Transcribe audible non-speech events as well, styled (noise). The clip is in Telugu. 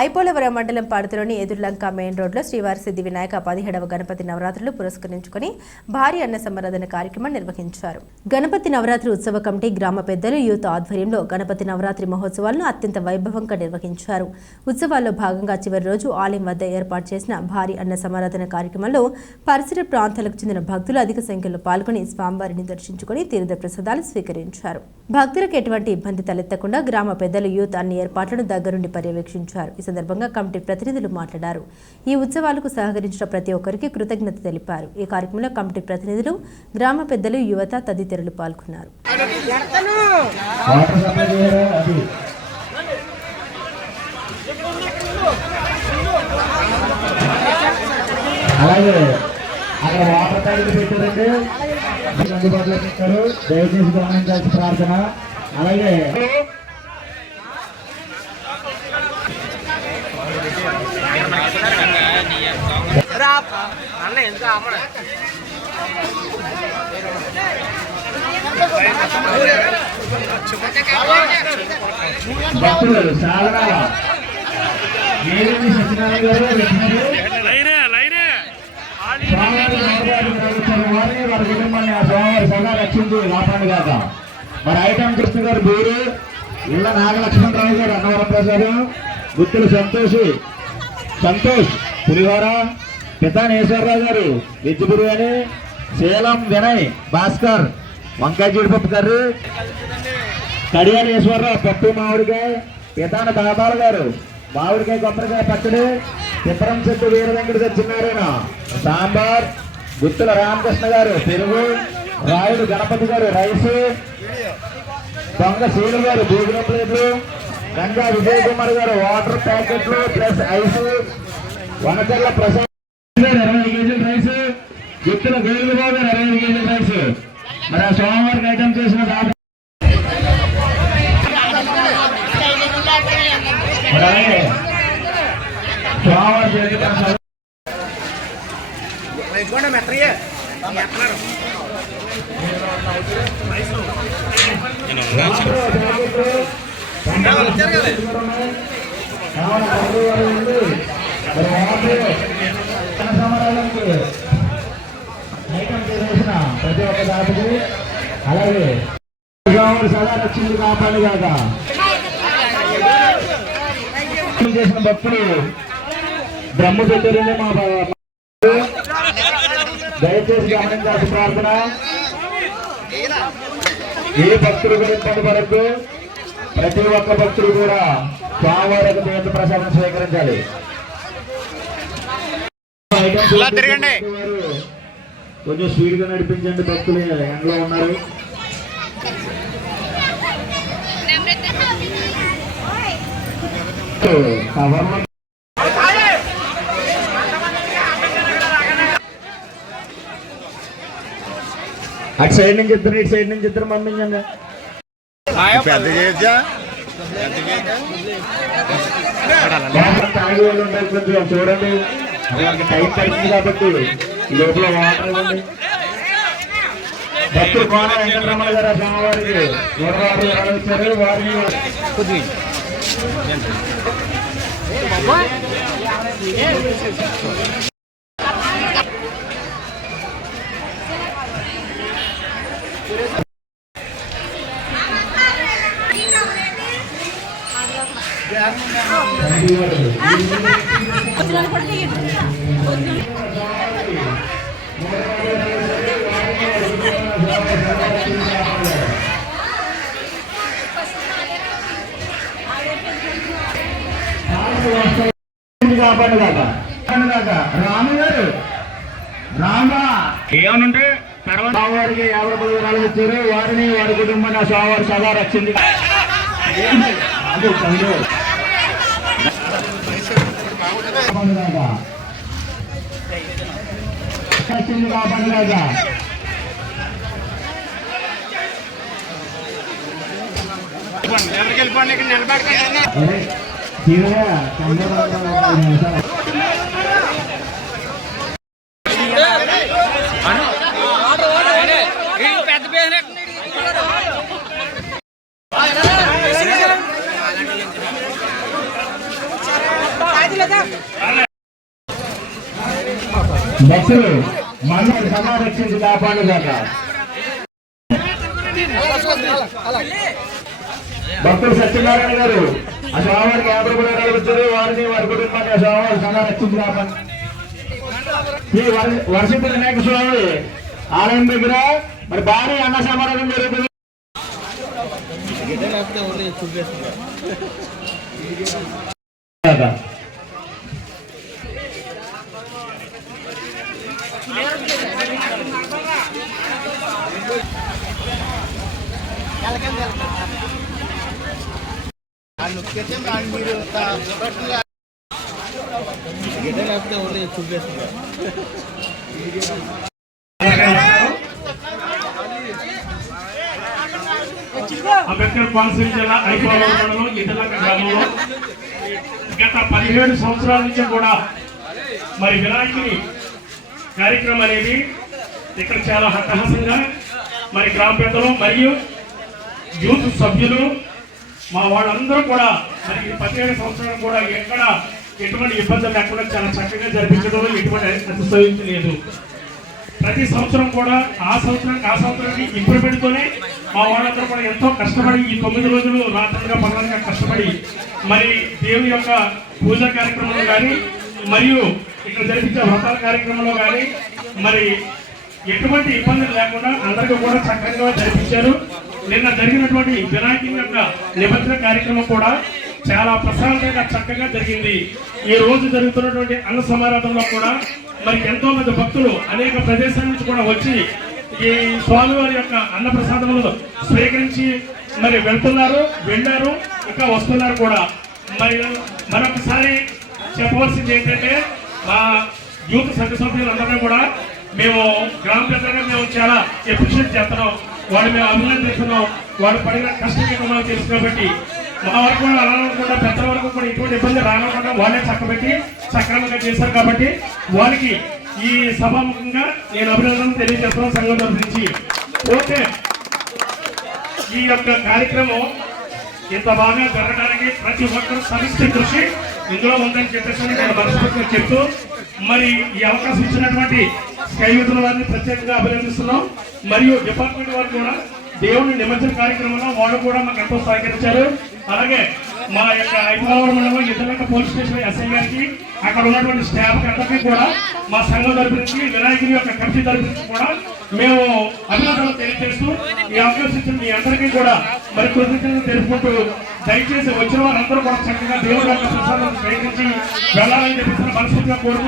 ఐపోలవరం మండలం పాడుతులోని ఎదుర్లంక మెయిన్ రోడ్లో శ్రీవారి సిద్ధి వినాయక పదిహేడవ గణపతి నవరాత్రులు పురస్కరించుకుని భారీ అన్న సంబరాధన కార్యక్రమం నిర్వహించారు. గణపతి నవరాత్రి ఉత్సవ కమిటీ గ్రామ పెద్దలు యూత్ ఆధ్వర్యంలో గణపతి నవరాత్రి మహోత్సవాలను అత్యంత వైభవంగా నిర్వహించారు. ఉత్సవాల్లో భాగంగా చివరి రోజు ఆలయం వద్ద ఏర్పాటు చేసిన భారీ అన్న సమారాధన కార్యక్రమంలో పరిసర ప్రాంతాలకు చెందిన భక్తులు అధిక సంఖ్యలో పాల్గొని స్వామివారిని దర్శించుకుని తీర్థ ప్రసాదాలు స్వీకరించారు. భక్తులకు ఎటువంటి ఇబ్బంది తలెత్తకుండా గ్రామ పెద్దలు యూత్ అన్ని ఏర్పాట్లను దగ్గరుండి పర్యవేక్షించారు. ఈ సందర్భంగా కమిటీ ప్రతినిధులు మాట్లాడారు. ఈ ఉత్సవాలకు సహకరించిన ప్రతి ఒక్కరికి కృతజ్ఞత తెలిపారు. ఈ కార్యక్రమంలో కమిటీ ప్రతినిధులు గ్రామ పెద్దలు యువత తదితరులు పాల్గొన్నారు. అలాగే అక్కడ వాటర్ ట్యాంక్ పెట్టారండి. అందుబాటులోకి ఇచ్చారు దయచేసి గమనించాల్సిన ప్రార్థన. అలాగే అన్న ఎందుకు అమ్మడ భక్తులు ఏదేమి సత్యనారాయణ గారు పెట్టినారు లైనే లైనే. స్వామివారి నవరాత్రి నిర్వహించిన వారిని వారి కుటుంబాన్ని ఆ స్వామివారి సదా రక్షించి కాపాడు కాక మరి ఐటమ్ కృష్ణ గారు బూరు ఇళ్ళ నాగలక్ష్మణరావు గారు అన్నవరం ప్రసాద్. గుత్తులు సంతోషి. సంతోష్ పులిహోర. పితానేశ్వరరావు గారు వెజ్ బిర్యానీ శీలం వినయ్ భాస్కర్ వంకాయ జీడిపప్పు కర్రీ కడియానేశ్వరరావు పప్పు మామిడికాయ పితాన దాదాలు గారు మామిడికాయ కొబ్బరికాయ పచ్చడి తిప్పరం చెట్టు వీర వెంకట సత్యనారాయణ సాంబార్ గుత్తుల రామకృష్ణ గారు పెరుగు రాయుడు గణపతి గారు రైస్ దొంగ సీలు గారు భోజన ప్లేట్లు గంగా విజయ్ కుమార్ గారు వాటర్ ప్యాకెట్లు ప్లస్ ఐస్ వనకర్ల ప్రసాద్ గారు ఇరవై కేజీల రైస్ గుత్తుల గోవిందబాబు గారు ఇరవై కేజీల రైస్ మరి ఆ సోమవారికి ఐటమ్ చేసిన దాదాపు ప్రతి ఒక్క దాతకు. అలాగే సదా రక్షించి కాపాడు కాక చేసిన భక్తులు బ్రహ్మ పెట్టారండి మా దయచేసి గమనించాల్సిన ప్రార్థన. ఏ భక్తులు కూడా ఇబ్బంది పడద్దు. ప్రతి ఒక్క భక్తులు కూడా స్వామివారి యొక్క తీర్థ ప్రసాదం స్వీకరించాలి. తిరగండి. కొంచెం స్పీడ్గా నడిపించండి భక్తులు ఎండలో ఉన్నారు. అటు సైడ్ నుంచి ఇద్దరు ఇటు సైడ్ నుంచి ఇద్దరు పంపించండి చూడండి. టైం పడుతుంది కాబట్టి లోపల వాటర్ ఇవ్వండి. భక్తులు కోన వెంకటరమణ గారు ఆ స్వామివారికి నూట ఆరు వివరాలు ఇచ్చారు వారిని (laughs) కాపాడు కాక కాపాడు కాక రాము గారు రామా ఏమనుంటే తర్వాత స్వామివారికి యాభై పది వివరాలు ఇచ్చారు వారిని వారి కుటుంబాన్ని ఆ స్వామివారి సదా రక్షింది. రక్షింది కాపాడు కాక. ఎవరికి వెళ్ళిపోండి ఇక్కడ నిలబడకండి బస్సులు తీరుగా చంద్రబాబు కాపాడు పెద్ద భక్తులు సత్యనారాయణ గారు అశావారికి స్వామివారికి యాభై రూపాయలు వచ్చారు వారిని వారి కుటుంబాన్ని ఆ స్వామివారి సంరక్షించి ఈ వర- వర్షిత వినాయక స్వామి ఆలయం దగ్గర మరి భారీ అన్న సమారాధన జరుగుతుంది. అంబేద్కర్ కోనసీమ జిల్లా ఐకోవరం మండలం ఇతలక గ్రామంలో గత పదిహేడు సంవత్సరాల నుంచి కూడా మరి వినాయకుని కార్యక్రమం అనేది ఇక్కడ చాలా హట్టహాసంగా మరి గ్రామ పెద్దలు మరియు యూత్ సభ్యులు మా వాళ్ళందరూ కూడా మరి ఈ పదిహేడు సంవత్సరాలు కూడా ఎక్కడ ఎటువంటి ఇబ్బందులు లేకుండా చాలా చక్కగా జరిపించడంలో ఎటువంటి అతిశయోక్తి లేదు. ప్రతి సంవత్సరం కూడా ఆ సంవత్సరానికి ఆ సంవత్సరానికి ఇంప్రూవ్మెంట్తోనే మా వాళ్ళందరూ కూడా ఎంతో కష్టపడి ఈ తొమ్మిది రోజులు రాత్రిగా పగలంగా కష్టపడి మరి దేవుని యొక్క పూజా కార్యక్రమంలో కానీ మరియు ఇక్కడ జరిపించే వ్రతాల కార్యక్రమంలో కానీ మరి ఎటువంటి ఇబ్బందులు లేకుండా అందరికీ కూడా చక్కగా జరిపించారు. నిన్న జరిగినటువంటి వినాయకుని యొక్క నిమజ్జన కార్యక్రమం కూడా చాలా ప్రశాంతంగా చక్కగా జరిగింది. ఈ రోజు జరుగుతున్నటువంటి అన్న సమారాధనలో కూడా మరి ఎంతో మంది భక్తులు అనేక ప్రదేశాల నుంచి కూడా వచ్చి ఈ స్వామివారి యొక్క అన్న ప్రసాదములు స్వీకరించి మరి వెళ్తున్నారు వెళ్ళారు ఇంకా వస్తున్నారు కూడా. మరి మరొకసారి చెప్పవలసింది ఏంటంటే మా యూత్ సంఘ సభ్యులందరినీ కూడా మేము గ్రామ పెద్దగా మేము చాలా ఎప్రిషియేట్ చేస్తున్నాం. వాడు మేము అభినందిస్తున్నాం వాడు పడిన కష్టం మనకు తెలుసు కాబట్టి మా వరకు కూడా రానకుండా పెద్దల వరకు కూడా ఎటువంటి ఇబ్బంది రానకుండా వాళ్ళే చక్కబెట్టి సక్రమంగా చేశారు కాబట్టి వాళ్ళకి ఈ సభాముఖంగా నేను అభినందనలు తెలియజేస్తున్నాను సంఘం తరఫు ఓకే. ఈ యొక్క కార్యక్రమం ఇంత బాగా జరగడానికి ప్రతి ఒక్కరు సమిష్టి కృషి ఇందులో ఉందని చెప్పేసి నేను మనస్ఫూర్తిగా చెప్తూ మరి ఈ అవకాశం ఇచ్చినటువంటి స్కైవితుల వారిని ప్రత్యేకంగా అభినందిస్తున్నాం. మరియు డిపార్ట్మెంట్ వారు కూడా దేవుని నిమజ్జన కార్యక్రమంలో వాళ్ళు కూడా మాకు ఎంతో సహకరించారు. అలాగే మా యొక్క ఐదుగోవరం మండలం ఇతరుల పోలీస్ స్టేషన్ ఎస్ఐ గారికి అక్కడ ఉన్నటువంటి స్టాఫ్ అందరికీ కూడా మా సంఘం తరపు నుంచి వినాయకుని యొక్క కమిటీ తరపు నుంచి కూడా మేము అభినందనలు తెలియజేస్తూ ఈ అవకాశం ఇచ్చిన మీ అందరికీ కూడా మరి కృతజ్ఞతలు తెలుపుకుంటూ దయచేసి వచ్చిన వారందరూ కూడా చక్కగా దేవుడి యొక్క ప్రసాదం స్వీకరించి వెళ్ళాలని చెప్పేసి మనస్ఫూర్తిగా కోరుకుంటున్నాను